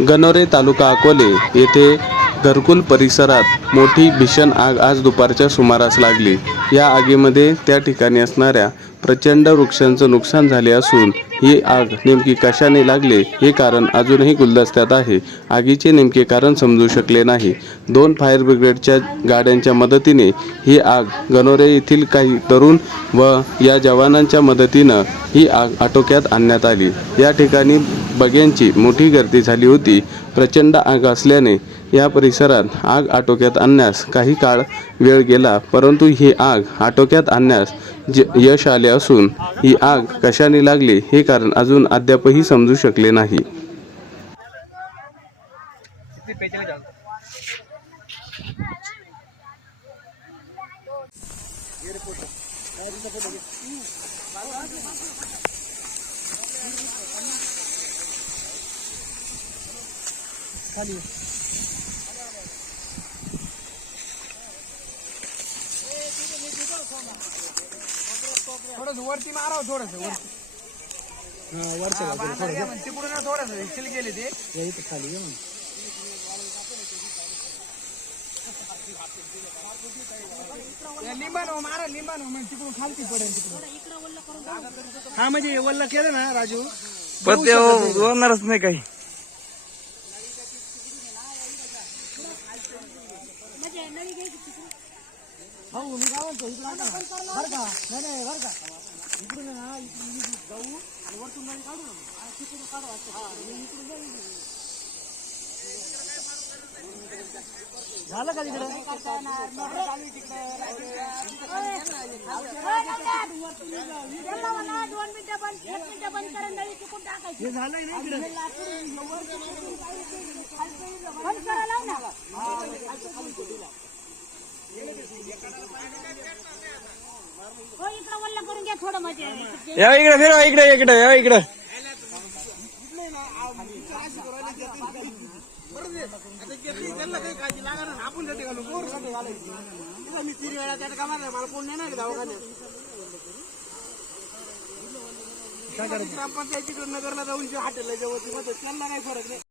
गणोरे तालुका अकोले येथे घरकुल परिसरात मोठी भीषण आग आज दुपारच्या सुमारास लागली. या आगीमध्ये त्या ठिकाणी असणाऱ्या प्रचंड वृक्षांचं नुकसान झाले असून ही आग नेमकी कशाने लागले हे कारण अजूनही गुलदस्त्यात आहे. आगीचे नेमके कारण समजू शकले नाही. दोन फायर ब्रिगेडच्या गाड्यांच्या मदतीने ही आग गणोरे येथील काही तरुण व या जवानांच्या मदतीनं ही आग आटोक्यात आणण्यात आली. या ठिकाणी बग्यांची मोठी गर्दी झाली होती. प्रचंड आग असल्याने या परिसरात आग आटोक्यात आणण्यास काही काळ वेळ गेला परंतु ही आग आटोक्यात आणण्यास ज यश आले असून ही आग कशाने लागली हे कारण अजून अद्यापही समजू शकले नाही. थोडस वरती मारावं थोडस वरती. तिकडून थोडस हिल गेले ते. खाली लिंबानो मारा लिंबानो म्हणजे तिकडून खालती पडेल तिकडून. हा म्हणजे हे वल्ल केलं ना राजू? पण ते होणारच नाही काही. भाऊ मी काय म्हणतो इकडे आणा. बरं का? नाही नाही बरं का? इकडून आहे ना इकडून इकडून जाऊ आणि वरतून गाडी काढू ना. तिकडून काढू. हा, आणि इकडून जाऊ. झालं का तिकडे? दोन या इकडे फिरवा इकडे इकडे या इकडे. ग्रामपंचायतीकडे नगरला जाऊन जे हॉटेलला जेवती त्यांना काही फरक नाही.